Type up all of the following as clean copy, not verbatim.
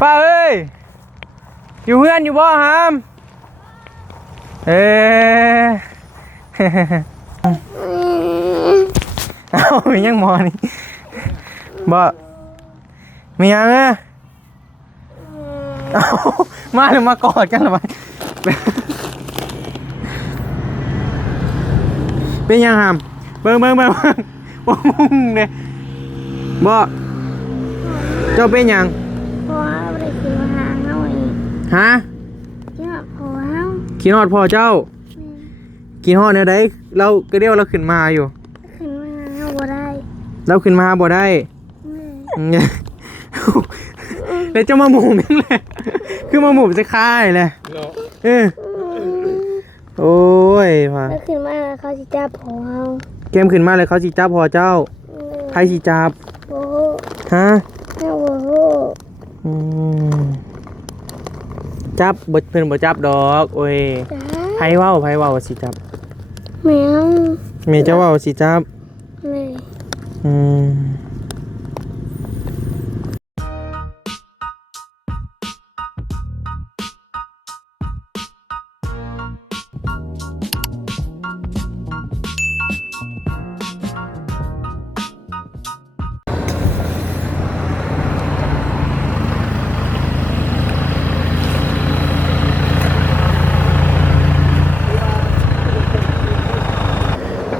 ป้าเอ้ยอยู่เพื่อนอยู่บ่ฮามเอามียังมอนี่บ่มียังอ่ะเอามาหรือมากอดกันหรือไงเป็นยังฮามเบิ่งบ่มุ่งเลยบ่เจ้าเป็นยังเพราะว่าไปกินอาหารเอาเองฮะกินหอดพอเฮากินฮอดพ่อเจ้ากินฮอดเนี่ยได้เราก็เรียกเราขึ้นมาอยู่ขึ้นมาเฮาบ่ได้เราขึ้นมาบ่ได้เลยจะมาหมู่แม่งเลยคือมาหมู่จะคายเลยโอ้ยพ่อแล้วขึ้นมาเขาสิจับพอเฮาเกมขึ้นมาเลยเขาสิจับพ่อเจ้าใครสิจับโอ้ฮะเฮาโอ้โหจับบ่เพิ่นบ่จับดอกโอ้ยไผเว้าสิจับแม่แม่จะเว้าสิจับแม่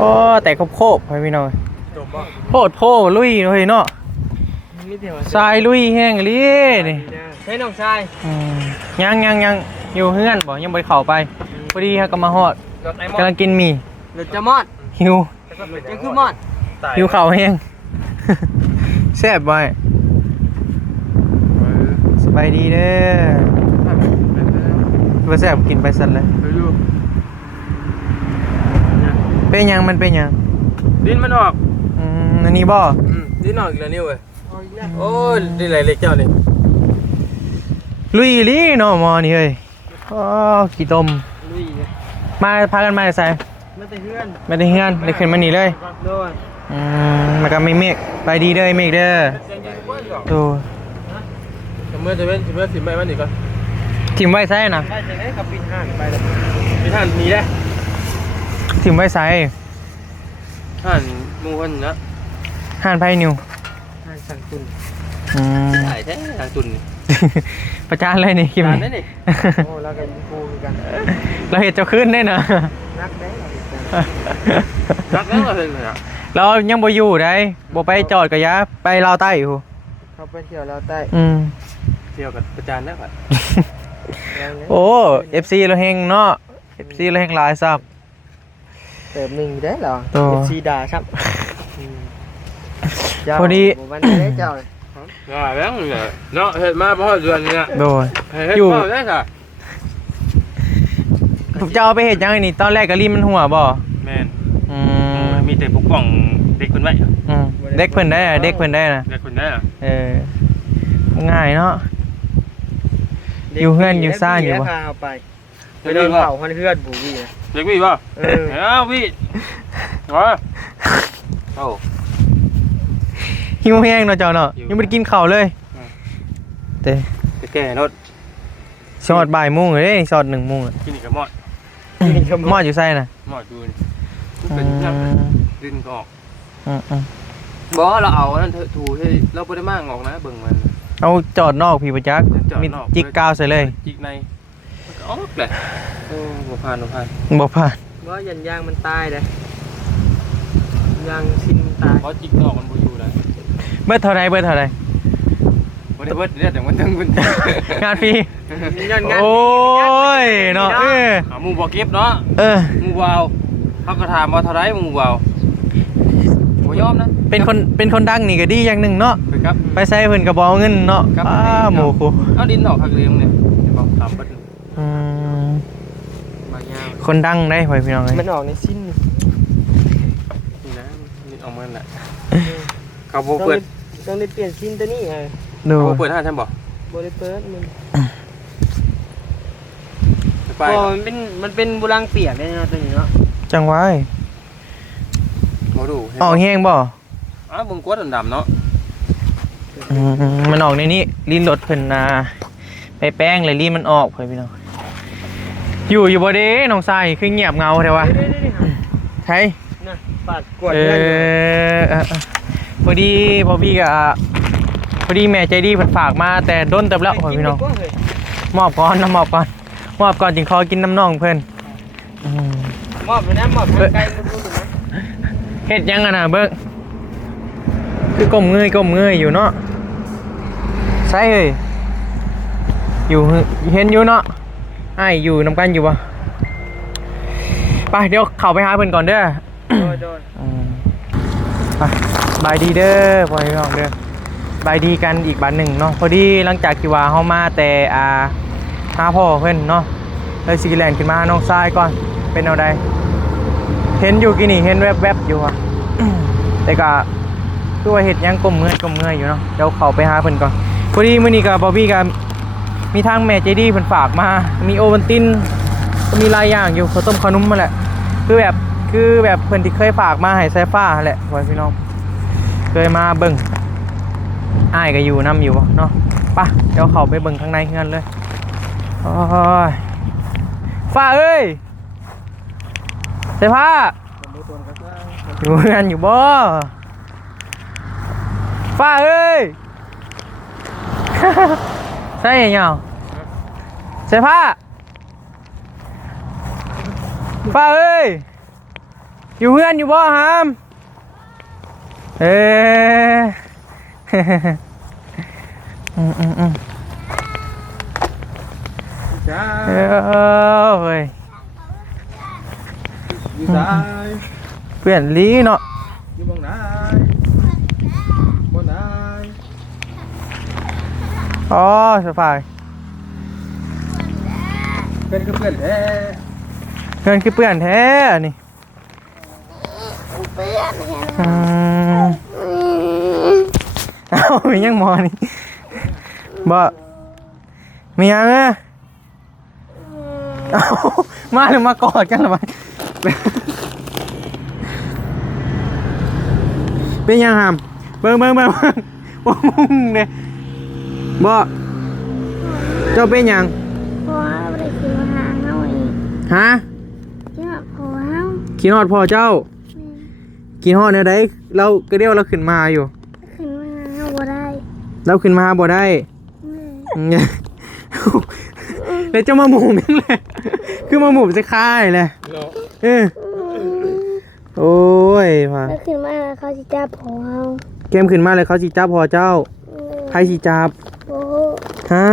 โอ้แต่โคบไปพี่น้อยโพดโพลุยเลยเนาะทรายลุยแห้งเลยนี่ใช้น้องชายยังอยู่เฮือนบ่ยังบ่ได้เข้าไปพอดีฮะก็มาฮอดกำลังกินหมี่เดี๋ยวจะมอดหิวยังคือมอดหิวข้าวแห้งแซ่บบ่สบายดีเด้อบ่แซ่บกินไปสั่นเลยเป็นยังมันเป็นยังดินมันออกอันนี้บ่ดินออกอีกแล้วนี่เว้ยโอ้ยดินไหลเล็กเจ้านี่ลุยลี่เนาะมอนี่เฮ้ยอ๋อขี้ต้มมาพากันมาใส่มาแต่เฮือนได้ขึ้นมานี่เลยโดนมันก็ไม่เมฆไปดีเด้อเมฆเด้อตัวเมื่อจะเป็นเมื่อสิบใบมันอีกก่อนถิ่มไว้ใส่นะใช่ใช่ขับปีนห้างไปเลยปีนห้างหนีได้ถิ่มไว้ใส่ห่านมูคนนะห่านไผ่นิวห่านสังตุนใช่แท้สังตุนประจานเลยนี่คิดไหมนี่โอ้เรากันกูกัน เราเห็นเจ้าขึ้นได้นะรักได้รักแล้วเราเห็นเลยอ่ะเรายังบ่อยู่ได้บ่ไปจอดกับยะไปลาวใต้อยู่เขาไปเที่ยวลาวใต้เที่ยวกับประจานได้ป่ะโอ้ FC เราเฮงเนาะ FC เราเฮงหลายซับเติมหนึ่งได้หรอ FC ด่าครับพอดีวันนี้ได้เจ้าเลยแบงค์เลยเนาะเห็ดมาเพราะเดือนนี้โดยอยู่ได้ค่ะผมจะเอาไปเห็ดยังไงนี่ตอนแรกกะลิมันหัวบ่แม่นมีแต่ปกป้องเด็กคนไว้เด็กเพิ่นได้นะเด็กเพิ่นได้นะง่ายเนาะอยู่เฮือนอยู่ซ่านอยู่บ่ไปเดินเผาคนเฮือนบูวี่เด็กวี่ป่ะวี่โอ้หิวแห้งเนาะเจ้าเนาะยังไม่ได้กินข้าวเลยแต่แก่รถชอดบ่ายโมงเลยชอด1 โมงกินกับมอดมอดอยู่ไส้น่ะมอดดูเป็นดินออกบ่เราเอานั่นถูให้เราบ่ได้มากออกนะเบิ่งมันเอาจอดนอกพี่ประจักษ์มีจิกกาวใส่เลยจิกในมันก็ออกเลยบ่ผ่านว่ายันยางมันตายเลยยางชิ้นตายเพราะจิกออกมันบ่อยู่เลยเบิดเท่าไรเบิดเดี๋ยวมันถึงงานฟรีโอ้ยเนาะหมูบ่เก็บเนาะหมูวาวเขาก็ถามว่าเท่าไรหมูวาวบ่ยอมนะเป็นคนดังนี่ก็ดีอย่างหนึ่งเนาะไปใส่เพิ่นกระบอกเงินเนาะหมูคูเอาดินออกคักเลี้ยงเนี่ยบอกถามปัดคนดังได้หอยพี่น้องเลยมันออกในสิ้นนี่นะนี่ออกมาแหละเขาเปิดต้องได้เปลี่ยนชิ้นตัวนี้ไงเขาเปิดห้างใช่บ่ได้เปิดมันเป็นบุรังเปียกเลยนะตัวนี้เนาะจังไว้มาดูออกแห้งบ่บึงกวดดำเนาะ มันออกในนี้ลิ้นรถเพิ่นไปแป้งเลยลิ้นมันออกเพิ่นพี่น้องอยู่บ่เด้น้องทรายคือเงียบเงาแท้วะใช่น่ะปาดกวดเพื่อนอยู่พอดีแม่ใจดีเพิ่นฝากมาแต่ด้นเติบแล้วพี่น้องมอบก่อนจึงขอกินน้ำน่องเพิ่นมอบเลยนะมอบทางไกลมันรู้นะเฮ็ดยังอะน่ะเบิ่งคือก้มเงยอยู่เนาะใช่เฮ้ยอยู่เห็นอยู่เนาะอ้ายอยู่นำกันอยู่บ่ไปเดี๋ยวเข้าไปหาเพิ่นก่อนเด้อโดนไปบายดีเด้อพ่อพี่น้องเด้อบายดีกันอีกบัดหนึ่งเนาะพอดีหลังจากที่ว่าเฮามาแต่หาพ่อเพิ่นเนาะเลยสิแล่นขึ้นมาน้องทรายก่อนเป็นเอาใดเห็นอยู่กี่นี่เห็นแวบๆอยู่อะแต่ก็คือว่าเห็ดยังก้มเงยอยู่เนาะเดี๋ยวเข้าไปหาเพิ่นก่อนพอดีมื้อนี้ก็บอบบี้ก็มีทางแม่ใจดีเพิ่นฝากมามีโอวัลตินก็มีหลายอย่างอยู่ข้าวต้มขนมมาแหละคือแบบเพิ่นที่เคยฝากมาให้สายฟ้าแหละพ่อพี่น้องเคยมาเบิ่งอ้ายก็อยู่นํอยู่เนาะไปเดี๋ยวเข้าไปเบิ่งข้างในเฮือนเลยโอ้ยฟ้าเอ้ยสายฟ้าอยู่เฮือนอยู่บ่ฟ้าเอ้ย ใช่ยังใส่ผ้าฟ้าเอ้ยอยู่เพื่อนอยู่บ่ฮามจ้าเฮ้ยอยู่ได้เปลี่ยนลีเนาะอยู่บ้างได้บ่ได้อ๋อสบายเป็นคือเพื่อนแท้เงินคือเปื่อนแท้นี่เปื้อนเอามียังมอนี่บ่มียังเอามาหรือมากอดกันหรือไงเป็นยังหามเบิ่งเนี่ยบ่เจ้าเป็นยังพอไปกินหาเฮาเองฮะกินหอดพอเฮากินฮอดพ่อเจ้ากินฮอดเนี่ยได้เราก็เดียวเราขึ้นมาอยู่ขึ้นมาเฮาบ่ได้เราขึ้นมาบ่ได้แล้วจะมาหมู่ยังเลยคือมาหมู่จะค่ายเลยโอ้ยพ่อแล้วขึ้นมาเขาสิจับพอเฮาเกมขึ้นมาเลยเขาสิจับพ่อเจ้าใครสิจับฮะ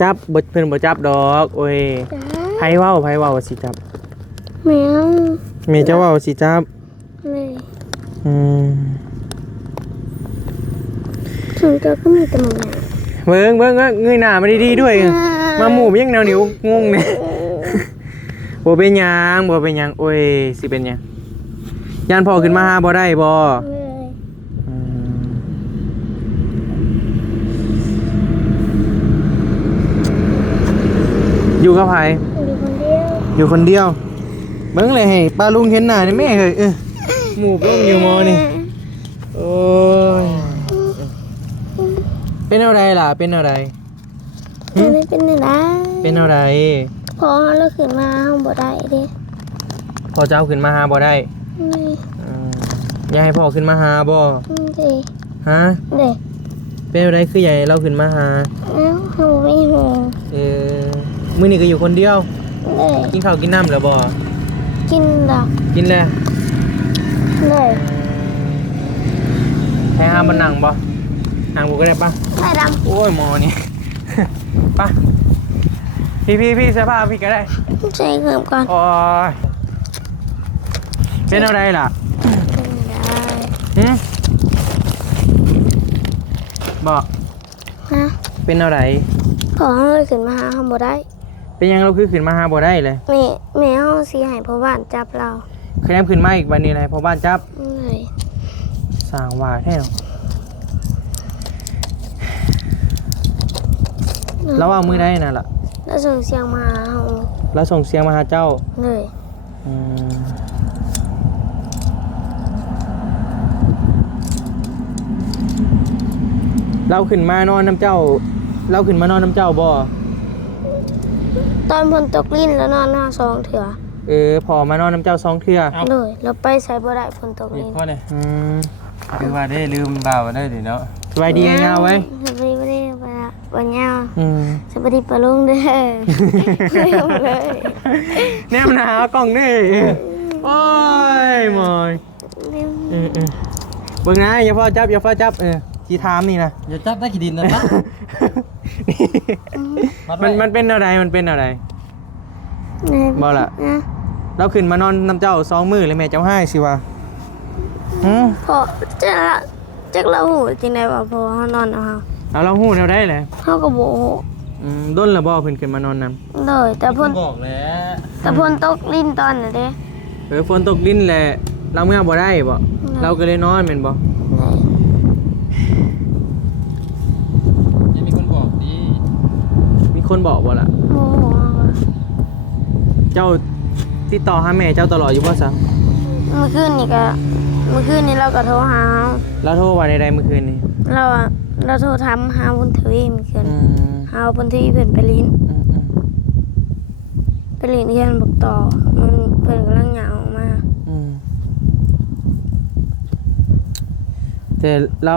จับเพิ่นบ่จับดอกโอ้ยไผเว้าสิจับแม่เจ้าเว้าสิจับถึงก็มีแต่หมองเบิ่งเงยหน้ามาดีๆด้วยมาหมู่ยังแนวนิ้วงงเนี่ยบ่เป็นหยังโอ้ยสิเป็นหยังยานพ่อขึ้นมาหาบ่ได้บ่อยู่กับไผอยู่คนเดียวเบิ่งเลยให้ป้าลุงเห็นหน้านี่แม่เฮ้ยหมู่ลงอยู่มอนี่โอ้ยเป็นอะไรล่ะเป็นอะไรเป็นอะไรพอเราขึ้นมาเฮาบ่ได้เด้พ่อเจ้าขึ้นมาหาบ่ได้อยากให้พ่อขึ้นมาหาบ่ฮะเป็นอะไรคือใหญ่เราขึ้นมาหาเฮาไม่ฮู้มื้อนี้ก็อยู่คนเดียวกินข้าวกินน้ำหรือบ่กินดอกกินแล้วให้หามันนั่งบ่นั่งบ่ก็ได้ป่ะได้ดำโอ้ยหมอนี่ป่ะพี่เสื้อผ้าพี่ก็ได้ใส่เพิ่มก่อนโอ้ยเป็นอะไรล่ะบอกฮะเป็นอะไรพอเราขึ้นมาหาบ่ได้เป็นยังเราคือขึ้นมาหาบ่ได้เลยแม่เฮาสิให้พ่อบ้านจับเราเคยขึ้นมาอีกวันนี้อะไรพ่อบ้านจับสร้างว่าแท้แล้วว่ามือได้น่ะล่ะแล้วส่งเสียงมาหาเฮาแล้วส่งเสียงมาหาเจ้าเลย เราขึ้นมานอนน้ำเจ้าเราขึ้นมานอนน้ำเจ้าบ่ ตอนฝนตกลิ้นแล้วนอนหน้าซองเถื่อ พอมานอนน้ำเจ้า2เทื่อ เลยเราไปใส่บ่ได้ฝนตก นี่ ลิ้น พ่อเนี่ย อืม คือว่าได้ลืมบ่าวได้ดิเนาะ สบายดีเงาไว้ สวัสดีบ่ได้วันยาว อืม สวัสดีปะลุงเด้อเร็วเลย แนมหนาวกล่องนี่โอ้ยหมอย เร็ว เบิ่งนะอย่าฟ้าจับที่ถามนี่นะ อย่าจับได้กี่ดินนะ มันเป็นอะไรบ่ล่ะ นะ เราขึ้นมานอนน้ำเจ้า2มื้อเลยแม่เจ้าให้สิว่าหืม พอจักเราหูจริงได้ว่าพอเฮานอนเอาเฮา เอาเราฮู้แนวได้แหละ เฮาก็บ่ฮู้ ด้นละบ่เพิ่นขึ้นมานอนนํ เลยแต่ฝน บอกแล้ว แต่ฝนตกลิ้นตอนน่ะเด้ ฝนตกดินแหละเราเมื่อบ่ได้บ่เราก็เลยนอนแม่นบ่ ยังมีคนบอกดี มีคนบอกบ่ล่ะ โอ้โห เจ้าติดต่อหาแม่เจ้าตลอดอยู่บ่ซะ เมื่อคืนนี้เราก็โทรหาเฮา แล้วโทรว่าใดๆเมื่อคืนนี้ เราโทรถามหาบุญทวีเมื่อคืน อืม หาบุญทวีเพิ่นไปลิ้น อืม ไปลิ้นเฮียนบอกต่อมันเพิ่นกำลังหยาวออกมา อืมแต่เรา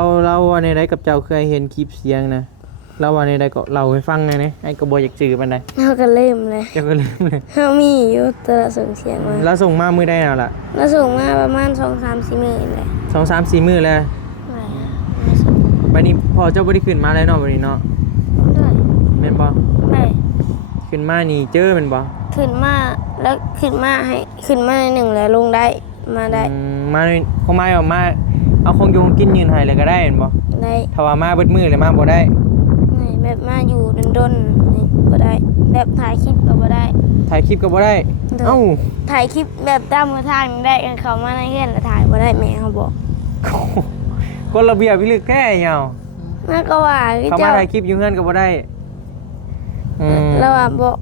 ว่าในใดกับเจ้าเคยเห็นคลิปเสียงนะเราว่าในใดก็เล่าให้ฟังหน่อยนะไอ้ก็บ่อยากจื้อปานใด เฮาก็เล่มเลย เจ้าก็ลืมเลย เฮามีอยู่แต่ละส่งเสียงมา แล้วส่งมามื้อใดน่ะล่ะ แล้วส่งมาประมาณ 2-3-4 มื้อนี่แหละ 2-3-4 มื้อแล้ว ไหน บัดนี้พอเจ้าบ่ได้ขึ้นมาแล้วเนาะบัดนี้เนาะ ได้ แม่นบ่ ได้ ขึ้นมานี่เจอแม่นบ่ ขึ้นมาแล้วขึ้นมาในหนึ่งแล้วลงได้มาได้ มาหน่อยเขามาเอามาเอาของอยู่ของกินยืนให้เลยก็ได้แม่นบ่ ได้ ถ้าว่ามาเบิดมื้อเลยมาบ่ได้ ไหนแบบมาอยู่ดนๆนี่บ่ได้ แบบถ่ายคลิปก็บ่ได้ ถ่ายคลิปก็บ่ได้ ได้ เอ้า ถ่ายคลิปแบบตามมือทางนี่ได้กันเขามาในเฮือนแล้วถ่ายบ่ได้แม่เขาบอก กฎระเบียบพิลึกแค่เหยา นั่นก็ว่าคือ เขามา เจ้า ถ่ายคลิปอยู่เฮือนก็บ่ได้อืม เราว่าบอก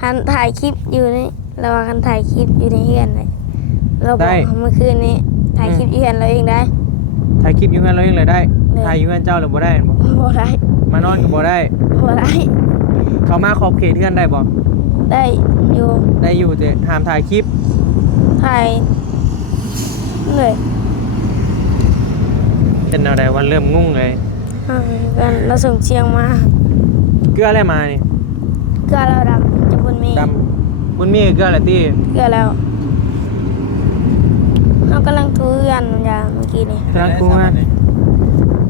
คันถ่ายคลิปอยู่นี่เราว่าคันถ่ายคลิปอยู่ในเฮือนเลยเราบอกเมื่อคืนนี้ถ่ายคลิปอยู่เฮือนเราเองได้ ถ่ายคลิปอยู่เฮือนเราเองเลยได้ ได้ ถ่ายอยู่เฮือนเจ้าเลยบ่ได้บ่ บ่ได้ มานอนก็บ่ได้ บ่ได้ เขามาขอบเขตเฮือนได้บ่ ได้อยู่ ได้อยู่แต่ห้ามถ่ายคลิป ถ่ายเลย เป็นอะไรวันเริ่มงุ่งเลย กันเราส่งเชียงมา เกลืออะไรมานี่ เกลือเราดำจะบุญมี ดำบุญมีเกลืออะไรตี เกลือแล้วเรากำลังทูกันยาเมื่อกี้นี่ รักกูมา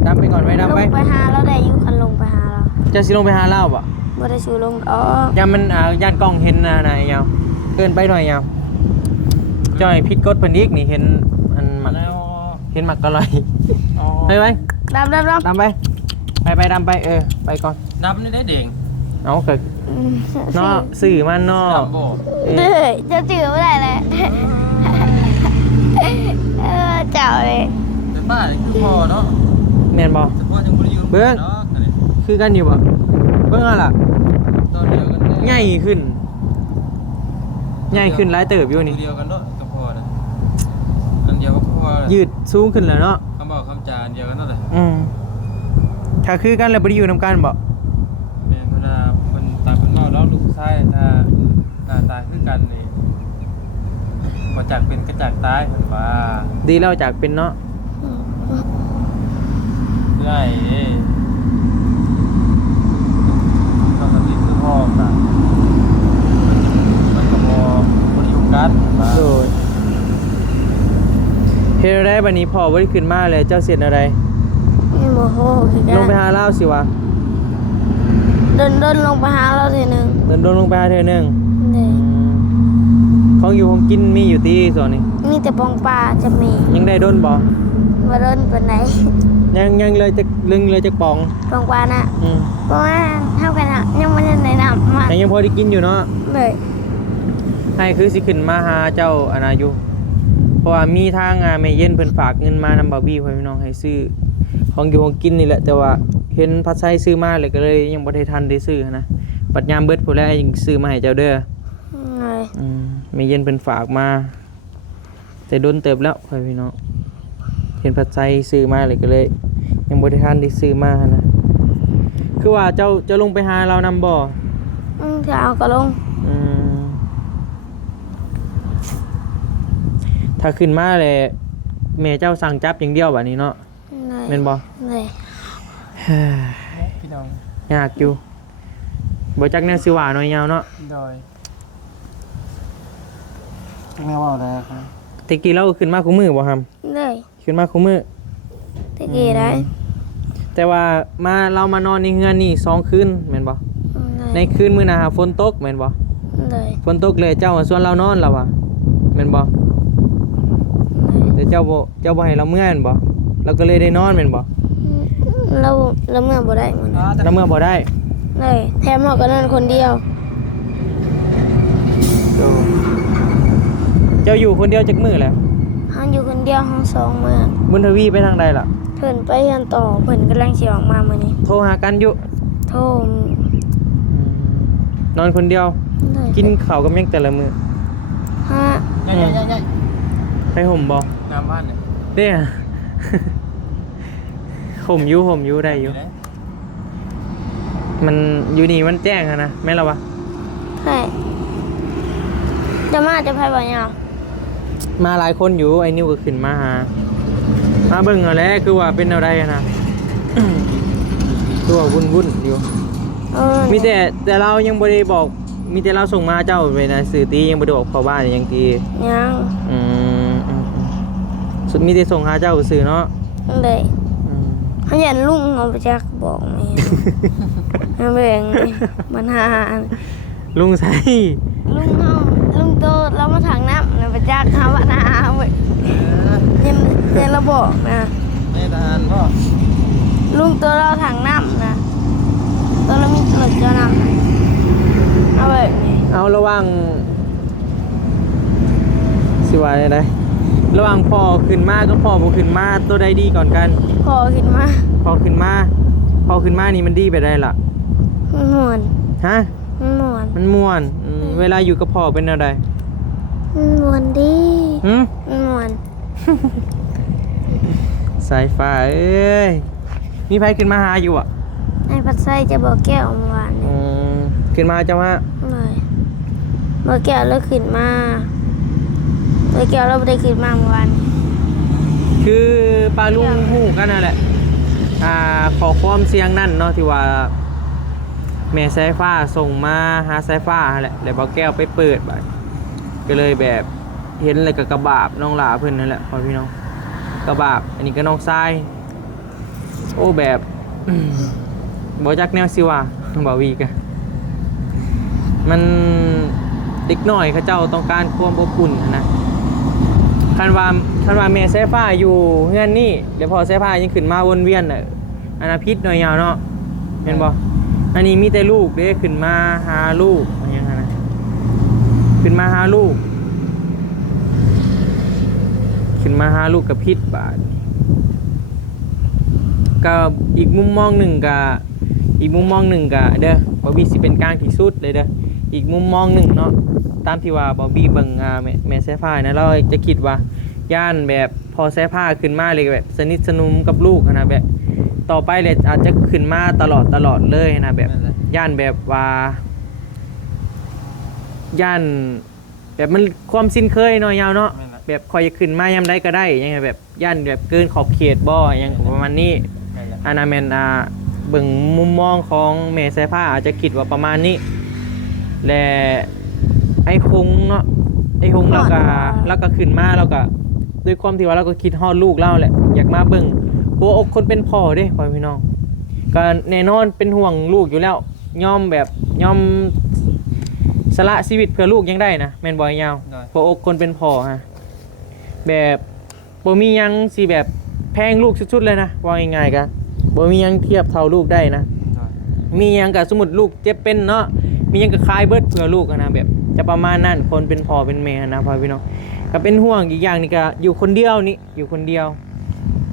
ดำไปก่อนไว้ ล ดำไป งไปหาเราได้อยุคันลงไปหาเรา จะสิลงไปหาเหล้าบ่ บ่ได้ชูลงอ๋อ ยามมันญาติกล้องเห็นนะนายยาวเกินไปหน่อยยาวจ้อยพิษกฎเพิ่นอีกนี่เห็นอันหมัก แล้ว เห็นหมักก็ลอย อ๋อ ไปไป ดำ ดำไปไปดำไปไปก่อน นับนี่ได้เด้ง เอาเกิดเนาะสื่อมันเนาะ จับบ่ เด้อจะจืดไม่ได้เลยเจ้าเลย แต่ป้านี่คือพ่อเนาะ แม่นบ่ แต่พ่อจังบ่ได้อยู่ เบิ่ง เนาะอันนี้ คือกันอยู่บ่เบิ่งเอาล่ะ ตอนเดียวกันเลย ใหญ่ขึ้นใหญ่ขึ้นหลายเติบอยู่นี่ เดียวกันเนาะกับพ่อนะอันเดียวกับพ่อเลย ยืดสูงขึ้นแล้วเนาะ คำบอกคำจาอันเดียวกันเนาะเลย ถ้าคือกันแล้วบ่ได้อยู่นํกันบ่ แม่นเพิ่นน่ะเพิ่นตามเพิ่นเมาแล้วลูกชายถ้าหน้าตาคือกันนี่บ่จากเป็นกระจากตายเพิ่นว่า ดีแล้วจากเป็นเนาะ ได้เด้ปกติคือพ่อน่ะมันก็บ่ได้อยู่กันว่า โดยเฮ็ดได้บัดนี้พ่อบ่ได้ขึ้นมาเลยเจ้าเสียนอะไร ไม่โมโหคือกั ลงไปหาเหล้าสิวะ เดินลงไปหาเราทีหนึ่ง เดินลงไปหาเธอหนึง เลย ของอยู่ของกินมีอยู่ที่ส่วนนี้ มีแต่ปองปลาจะมี ยังได้ด้นบ่ มาเดินไปไหน ยังเลยจะลึงเลยจะปอง ปองปลาน่ะ อืม เพราะว่าเท่ากันอ่ะยังไม่ได้ไหนนำมา ยังพอได้กินอยู่เนาะ เลย ให้คือสิขึ้นมาหาเจ้าอนาอยู่เพราะว่ามีทางแม่เย็นเพิ่นฝากเงินมานำบ่าวบี้พ่อพี่น้องให้ซื้อของอยู่ของกินนี่แหละแต่ว่าเห็นพัดไส้ซื้อมาเลยก็เลยยังบ่ได้ทันได้ซื้อนะปัดยามเบิดพุ่นแล้วยังซื้อมาให้เจ้าเด้อ เลย แม่เย็นเพิ่นฝากมาแต่โดนเติบแล้วพ่อพี่น้องเห็นพัดไส้ซื้อมาเลยก็เลย ยังบ่ได้ทันได้ซื้อมานะ คือว่าเจ้าจะลงไปหาเรานำบ่ จะเอาก็ลง อืมถ้าขึ้นมาเลยแม่เจ้าสั่งจับอย่างเดียวแบบนี้เนาะ เลย แม่นบ่ เลย พี่น้อง ยากอยู่บ่จักแนวสิว่าหน่อยยาวเนาะ โดยแม่ว่าอะไรครับ ตะกี้เราขึ้นมาคู่มือบ่ฮัม เลย ขึ้นมาคู่มือ ตะกี้ได้ แต่ว่าเรามานอนในเฮือนนี่2คืนแม่นบ่ เลย ในคืนมื้อน่ะฝนตกแม่นบ่ เลย ฝนตกเลยเจ้าส่วนเรานอนแล้วว่ะแม่นบ่แต่เจ้าบ่ให้เราเมื่อแม่นบ่เราก็เลยได้นอนแม่นบ่ เราเมื่อบ่ได้หมด เราเมื่อบ่ได้ เลยแถมเราก็นอนคนเดียว เจ้าอยู่คนเดียวจักมื้อแหละ ห้องอยู่คนเดียวห้องสองเมื่อ บุญทวีไปทางใดล่ะ เพิ่นไปเรียนต่อเพิ่นกำลังสิออกมามื้อนี้ โทรหากันอยู่ โทร นอนคนเดียว เลย กินข้าวกับหยังแต่ละมื้อ ฮะ ใหญ่ๆ ไปห่มบ่ ๆน้ำบ้านเนี่ย เด้ ห่มอยู่ได้อยู่ มันอยู่นี่มันแจ้งอะนะแม่นล่ะวะ ใช่จะมาจะไปบ่ยาว มาหลายคนอยู่ไอ้นิวก็ขึ้นมาหามาเบิ่งเอาแหละคือว่าเป็นแนวใดอะนะ คือว่าวุ่นอยู่ มีแต่เรายังบ่ได้บอก มีแต่เราส่งมาเจ้าไปนะสื่อตียังบ่ได้บอกพ่อบ้านยังตี ยัง สุดมีแต่ส่งหาเจ้าสื่อเนาะ เลย อืม เขาอยากลุงเอาไปจักบอกแม่มาเบ่งมันหา ลุงใส่ ลุงโตเรามาถังน้ำนะไปจักหาว่านาเว้ยเนี่ยเราบอกนะ ในทหารพ่อ ลุงโตเราถังน้ำนะตัวเรามีหลุดเจ้าน้ำนะเอาแบบนี้ เอาระหว่างสิว่าได้ระหว่างพ่อขึ้นมากับพ่อบ่ขึ้นมาตัวใดดีก่อนกัน พอขึ้นมา พ่อขึ้นมานี่มันดีไปได้ล่ะ มันม่วน ฮะ มันม่วน มันม่วนเวลาอยู่กับพ่อเป็นอะไร มันม่วนดี หืม มันม่วน สายฟ้าเอ้ยมีไผขึ้นมาหาอยู่อ่ะ ไอ้พัดไส้จะบอกแก้วเมื่อวานเนี่ย ขึ้นมาเจ้าว่า เลยบอกแก้วแล้วขึ้นมาบอกแก้วเราไม่ได้ขึ้นมาเมื่อวาน คือปลาลุงหูกันนั่นแหละขอความเสียงนั่นเนาะที่ว่าแม่สายฟ้าส่งมาหาสายฟ้าแหละแล้วบ่แก้วไปเปิดไปก็เลยแบบเห็นอะไรกับกระบาบน้องหลาเพิ่นนั่นแหละพ่อพี่น้องกระบาบอันนี้ก็น้องทรายโอ้แบบ บ่จักแนวสิว่าบ่วีกะมันเด็กน้อยเขาเจ้าต้องการความอบอุ่นนะคันว่าแม่สายฟ้าอยู่เฮือนนี่เดี๋ยวพอสายฟ้ายังขึ้นมาวนเวียนน่ะอนาพิษหน่อยยาวเนาะเห็นบ่อันนี้มีแต่ลูกเด้ขึ้นมาหาลูกอะไรอย่างเงี้ยนะขึ้นมาหาลูกกับพิษบาดก็อีกมุมมองหนึ่งก็เด้อบอบบี้สิเป็นกลางที่สุดเลยเด้ออีกมุมมองหนึ่งเนาะตามที่ว่าบอบบี้เบิ่งแม่สายฟ้านะเราจะคิดว่าย่านแบบพอสายฟ้าขึ้นมาเลยแบบสนิทสนมกับลูกนะแบบต่อไปเลยอาจจะขึ้นมาตลอดเลยนะแบบย่านแบบว่าย่านแบบมันความสิ้นเคยเนาะยาวเนาะแบบคอยจะขึ้นมายามใดก็ได้ยังไงแบบย่านแบบเกินขอบเขตบ่ยังประมาณนี้อานาแมนเบิ่งมุมมองของแม่สายฟ้าอาจจะคิดว่าประมาณนี้และไอ้คงเนาะไอ้คงเราก็ขึ้นมาเราก็ด้วยความที่ว่าเราก็คิดฮอดลูกเราแหละอยากมาเบิ่งหัวอกคนเป็นพ่อเด้พ่อพี่น้องก็แน่นอนเป็นห่วงลูกอยู่แล้วยอมสละชีวิตเพื่อลูกยังได้นะแม่นบ่ยาวหัวอกคนเป็นพ่อฮะแบบบ่มีหยังสิแบบแพงลูกสุดๆเลยนะว่าง่ายๆก็บ่มีหยังเทียบเท่าลูกได้นะมีหยังก็สมมุติลูกเจ็บเป็นเนาะมีหยังก็คายเบิดเพื่อลูกนะแบบจะประมาณนั้นคนเป็นพ่อเป็นแม่นะพ่อพี่น้องก็เป็นห่วงอีกอย่างนี่ก็อยู่คนเดียว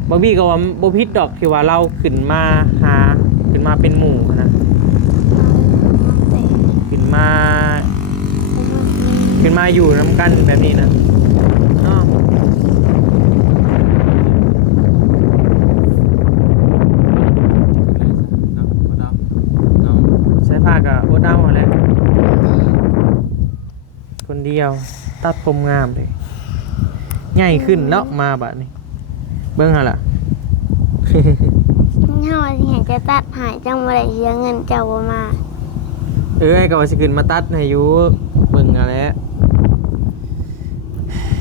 บอบบี้ก็ว่าบ่ผิดดอกที่ว่าเราขึ้นมาเป็นหมู่นะขึ้นมาอยู่นำกันแบบนี้นะเนาะ ก็อดเอาหั่นแหละคนเดียวตัดผมงามเลยใหญ่ขึ้นแล้วมาบัดนี้เบิ่งหั่นล่ะ เฮาสิให้จะตัดหายจังบ่ได้เสียเงินเจ้าบ่มา ไอ้ก็ว่าสิขึ้นมาตัดให้อยู่เบิ่งเอาแหละ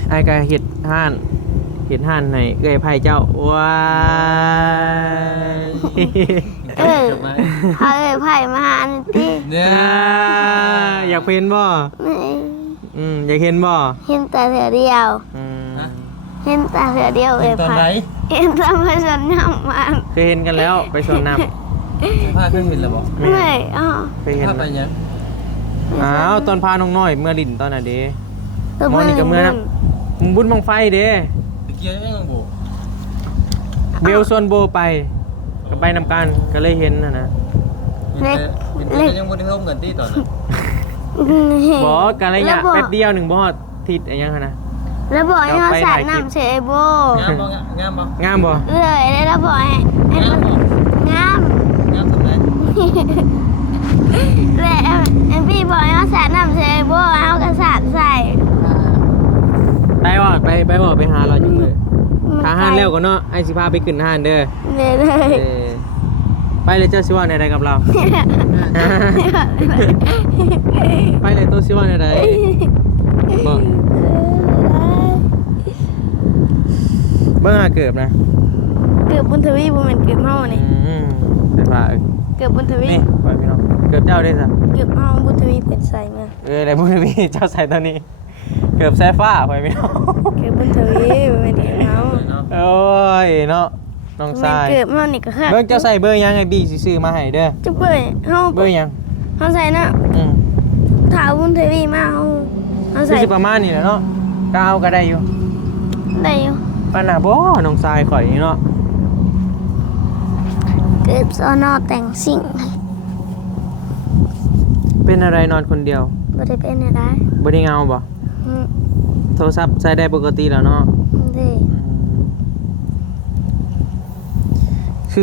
ไอ้ก็เฮ็ดห้านให้เอ้ยไผเจ้าว้าย เออพาเอ้ยไผมาหาอันนี้ติ เนี่ย อยากเห็นบ่ อยากเห็นบ่ เห็นแต่เถื่อเดียว เห็นแต่เถื่อเดียวเอ้ย ตอน ไผ ไหน เห็นแต่มาสนน้ำมัน เคยเห็นกันแล้วไปสวนน้ พาเคยเห็นแล้วบ่ ำ ไม่อ๋อ เคยเห็น พาไปยัง อ้าวตอนพาน้องน้อยเมื่อดินตอนน่ะเด้ หมอนี่ก็เมื่อนะ บุญบังไฟเด้ ตะเกียบยังบ่ เบลส่วนโบไปก็ไปนำกันก็เลยเห็นนะ เป็นแต่ยังบ่ได้ร่วมกันที่ตอนนั้น บอกกันระยะแป๊บเดียวหนึ่งบ่ฮอดทิศอะไรยังคะนะ แล้วบอกให้เขาสาดน้ำเฉยโบ งามบ่งามบ่ งามบ่ เลยแล้วบอกให้มันงาม งามทำไม แล้วพี่บอกให้เขาสาดน้ำเฉยโบเขาก็สาดใส่ ไปบ่ไปบ่ไปหาเราจังเลยหาห้านแล้วก็เนาะไอ้สิพาไปขึ้นห้านเด้อ เลยเลย ไปเลยเจ้าสิว่าในใดกับเรา ไปเลยตัวสิว่าในใดบ่เบิ่งหาเกือบนะ เกือบบุญทวีบุญเป็นเกือบเฮานี่ ไปพา เกือบบุญทวี นี่ไปพี่น้องเกือบเจ้าได้ซะ เกือบเฮาบุญทวีเป็นใส่มา อะไรบุญทวีเจ้าใส่ตัวนี้ เกือบใส่ฟ้าไปพี่น้อง เกือบบุญทวีบุญเป็นเกือบเฮา โอ้ยเนาะน้องชาย เกือบเฮานี่ก็ค่ะ เบิ่งเจ้าใส่เบอร์ยังไงบีสิซื้อมาให้เด้อ จะเปิดเฮา เบอร์ยัง เฮาใส่นะถ้าบุญทวีมาเฮาใส่ สิประมาณนี้แหละเนาะก้าวก็ได้อยู่ ได้อยู่ ปานน่ะบ่น้องชายข่อยนี่เนาะ เกือบสอนอแต่งสิ่ง เป็นอะไรนอนคนเดียว บ่ได้เป็นอะไร บ่ได้เงาบ่ อืม โทรศัพท์ใช้ได้ปกติแล้วเนาะ เด้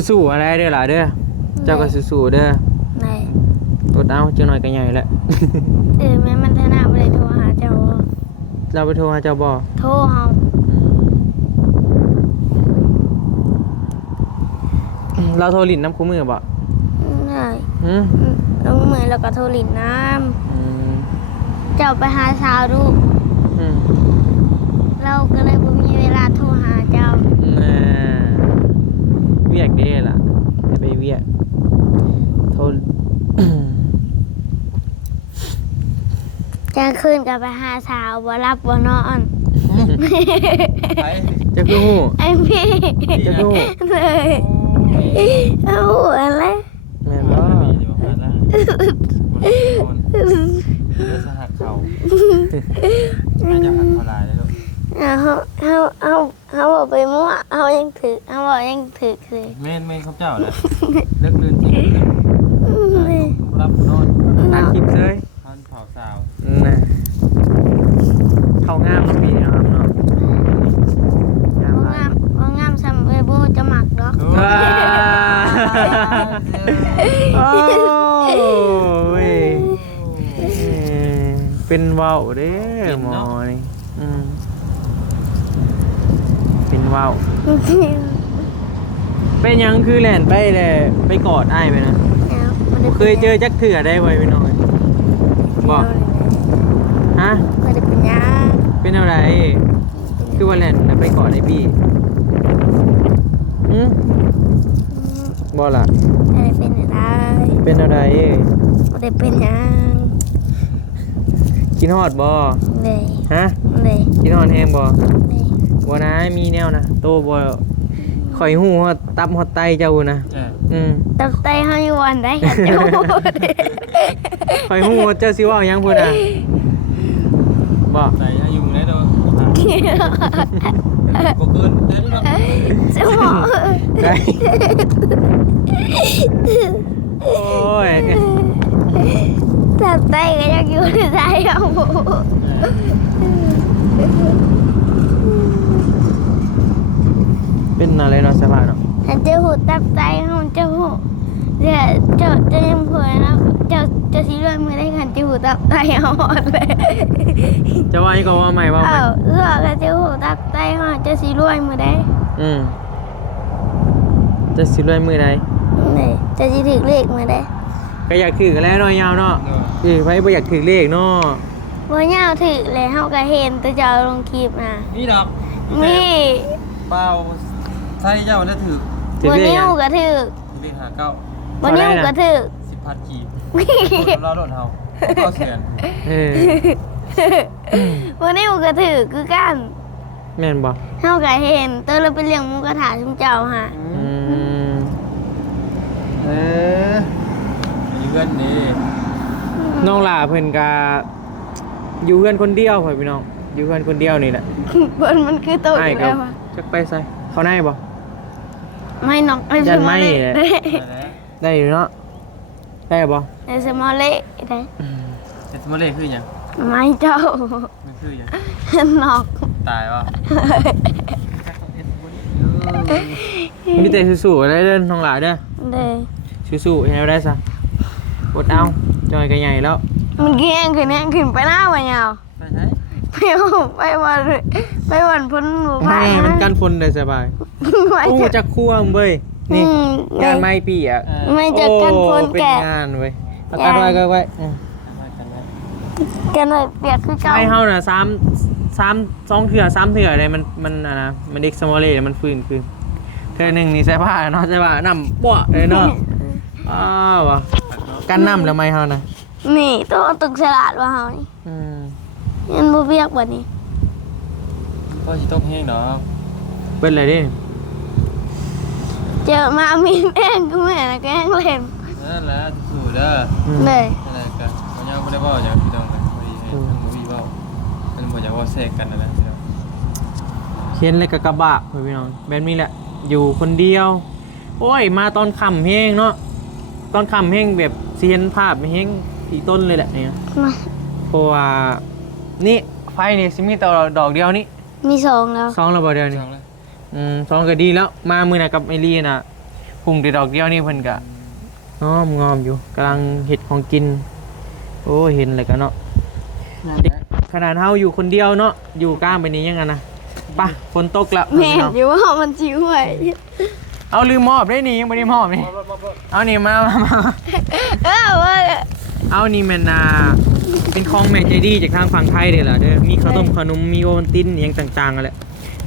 สู้ๆอะไรเด้อล่ะเด้อเจ้าก็สู้ๆเด้อ ไหน อดเอาจังหน่อยก็ใหญ่แล้ว แม่มันธนาบ่ได้โทรหาเจ้า เราไปโทรหาเจ้าบ่ โทรเฮา เราโทรลิ้นน้ำคู่มือบ่ ได้ หืม ลงมือแล้วก็โทรลินน้ำเจ้าไปหาสาวดู อืม เราก็เลยบ่มีเวลาโทรหาเจ้า น่าเวียกเด้ล่ะอย่าไปเวียกโทร กลางคืนก็ไปหาสาวบ่รับบ่นอน ไป จะคือฮู้ ไอ้พี่ จะคือฮู้ เลยเอาอะไร แม่นบ่ เดี๋ยวมาแล้วเดี๋ยวสหักเข่าน่าจะหักเข่าลายแล้วลูก เขาบอกไปมั่วเขายังถือเขาบอกยังถือเลย แม่ครับเจ้าแหละเลิกเรียนที่รับนอน ตามคลิปเลย ท่านเผาสาว น่ะเข้างามเนาะปีนี้เนาะครับเนาะงาม ว่ มาก งามซ้ำเอ้ยโบจะหมักดอก ว้าโอ้ยเป็นเว้าเด้อหมอนี่เป็นเว้าเป็นหยังคือแล่นไปเลยไปกอดอ้ายไปนะเคยเจอจักเถื่อได้ไว้ไปหน่อยบอกฮะ ไม่ได้เป็นยา เป็นอะไรคือว่าแล่นแล้วไปกอดไอ้พี่บ่ล่ะ ไม่ได้เป็นอะไร เป็นอะไร ไม่ได้เป็นยา กินฮอดบ่ เลย ฮะ เลย กินฮอดแห้งบ่ เลย บ่นะมีแนวนะโตบ่ข่อยหูฮอดตับฮอดไตเจ้านะตับไตให้วันได้ค่ะเจ้า ข่อยหูว่าเจ้าสิเว้าหยังพุ่นน่ะบ่ ใส่อายุได้ด้วยก็เกินได้ด้วย เจ้าหมอ ได้โอ้ย ตับไตก็ยังอยู่ในใจเอา เป็นอะไรเนาะสภาพเนาะ ถ้าเจ้าหูตับไตเขาเจ้าหูเดี๋ยวเจ้ายังเผยนะ จะสิรวยมือได้กันจะหูตับไตเอาหมดเลย จะว่าอีกก็ว่าใหม่ว่าใหม่ เอื้อก็จะหูตับไตเอาจะสิรวยมือได้ จะสิรวยมือใด นี่จะสิถึกเลขมือได้ ก็อยากถือกันแล้วเนาะยาวเนาะไว้บ่อยากถือเลขเนาะ บ่ยาวถึกเลยเฮาก็เห็นตัวเจ้าลงคลิปนะ นี่ดอก นี่ เปล่าใช่เจ้าน่ะถือ ถือ บ่ เลข นิ้ ยั ว ง ก็ถึก เลขหาเก้า บ่นิ้วก็ถึก 10,000กีบรอโดนเฮาเอาเสียน เออ บ่นิ้วก็ถึกคือกัน แม่นบ่ เฮาก็เห็นตัวเราไปเลี้ยงหมูกระทะชุมเจ้าฮะ เออมีเงินนี่ น้องหล่าเพิ่นก็อยู่เพื่อนคนเดียวพ่อพี่น้องอยู่เพื่อนคนเดียวนี่แหละ เพิ่นมันคือตัว ไอ้ อยู่ ก็ แล้วอะ จักไปใส่เขาได้บ่ ไม่นอกไอ้ ยั ส น ม ไม่ อเละ แหละ ได้อยู่เนาะได้บ่ ไอ้สมอเละได้ แต่สมมุติเลขคือหยัง ไม่เจ้า มันคือหยัง นอก ตายว่ะ มีแต่สู้ๆได้เด้อน้องหล่าเด้อ เด้อ สู้ๆให้เราได้ซะอดเอาจอยก็ใหญ่แล้ว มันเกี้ยงขึ้นเนี่ยขึ้นไปหน้าไปยาว ไปไหน ไปวันพ้นหมู่บ้า ไม่ น มันกันฝนได้สบาย ไม่ โอ้ จะ จักคั่วมเว้ยนี่งานไม้ปีอ่ะ ไม่จะกันพ้น เป็น แก่ งานเว้ยเอากันไว้กันไว้อืม กันเลยเปียกคือเก่า ไม่เฮาน่ะ2เถื่อ3เถื่อเลยมันอ่ะนะมันเด็กสมอลเล่มันฟื้นคืนเทื่อหนึงนี่ใส่ผ้าเนาะใส่ผ้าน้ำบ่เลยเนาะอ้าวว่ะกันน้ำแล้วไหมเฮานะ นี่ตัวตึกฉลาดว่าเฮานี่ อืม ยันบ่เปียกบัดนี้ ก็สิต้องแห้งดอก เป็นไรดิ เจอมามีแม่งก็แม่นะแกล้งเล่น นั่นแหละสู้เด้อ อืม เลย นั่นแหละก็บ่ยังบ่ได้เว้าหยังพี่น้องกันพอดีให้ทางบ่มีเว้ามันบ่อยากเว้าแทรกกันนั่นแหละพี่น้อง เข็นเลยกับกระบะเพื่อนพี่น้องแบบนี้แหละอยู่คนเดียว โอ้ยมาตอนค่ำเฮงเนาะตอนค่ำเฮงแบบสิเห็นภาพเฮงที่ต้นเลยแหละเนี่ย มา เพราะว่านี่ไฟนี่สิมีแต่ดอกเดียวนี่ มีสองแล้ว 2ระเบิดเดียวนี่ จังเลย 2ก็ดีแล้วมามือน่ะกับไอรีน่ะพุ่งแต่ดอกเดียวนี่เพิ่นก็งอมอยู่กำลังเห็ดของกินโอ้เห็นเลยกันเนาะขนาดเฮาอยู่คนเดียวเนาะอยู่กลางไปนี้ยังไงนะปะฝนตกแล้ว แม่อยู่ว่ามันจิ๋วไว้ เอาลืมมอบได้นี่ยังไม่ได้มอบนี่เอานี่มา ว่า เอานี่แมนนาเป็นของแม่ใจดีจากทางฝั่งไทยเด้อล่ะเด้อมีข้าวต้มขนมมีโอวัลตินอหยังต่างๆกันแหละ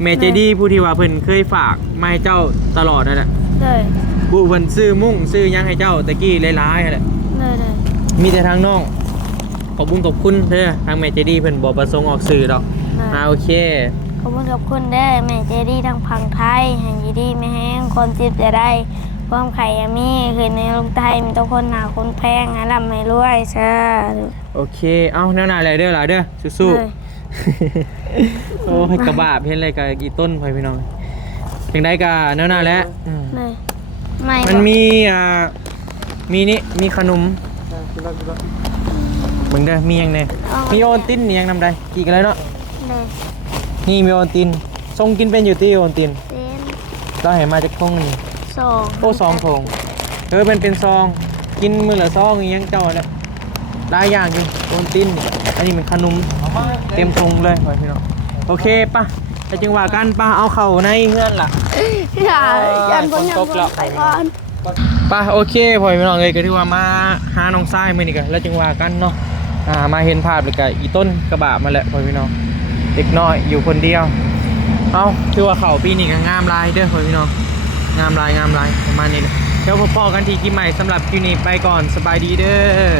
แม่ใจดีผู้ที่ว่าเพิ่นเคยฝากมาให้เจ้าตลอดนั่นแหละ เลย ผู้เพิ่นซื้อมุ้งซื้อหยังให้เจ้าตะกี้หลายๆนั่นแหละ เลย มีแต่ทางน้องขอบคุญขอบคุณเด้อทางแม่ใจดีเพิ่นบ่ประสงค์ออกสื่อดอกโอเค ขอบคุณกับคุณเด้อแม่เจดีทางพังไทยแห่งยีดีไม่แห้งคนจิบจะได้ความไข่ยามีคือในลงไทยมีทุกคนหนาคนแพงนะลำไม่รวยใช่ โอเคเอาแนวหน้าอะไรเด้อล่ะเด้อสู้ๆ โอ้ยกระบะเห็นอะไรกับกี่ต้นไปพี่น้องถึงได้กะแนวหน้าแล้ว เลยไม่ มันมีมีนี่มีขนมมึงเด้อมียังเนี่ยมีโอนตินนี่ยังนำได้กี่กันเลยเนาะ เลย นี่มีโอนตินทรงกินเป็นอยู่ที่โอนติน เป็น เราเห็นมาจากทงนี่ สอง โอ้2 ทงเป็นซองกินมือละซองอย่างเงี้ยเจ้าเนี่ยหลายอย่างอยู่โอนตินอันนี้เป็นขนมเต็มทงเลยไปพี่น้องโอเคป่ะแต่จึงว่ากันป่ะเอาเข่าในเฮือนล่ะ อย่ายันบนยันบนไปก่อน ป่ะโอเคพ่อพี่น้องเลยก็ถือว่ามาหาน้องทรายมื้อนี้กันแล้วจึงว่ากันเนาะมาเห็นภาพเลยก็อีต้นกระบะมาแหละพ่อพี่น้องเด็กน้อยอยู่คนเดียวเอาถือว่าเขาปีนี้ก็งามลายเด้อพ่อพี่น้องงามลายประมาณนี้แหละเดี๋ยวพบกันทีคลิปใหม่สำหรับคลิปนี้ไปก่อนสบายดีเด้อ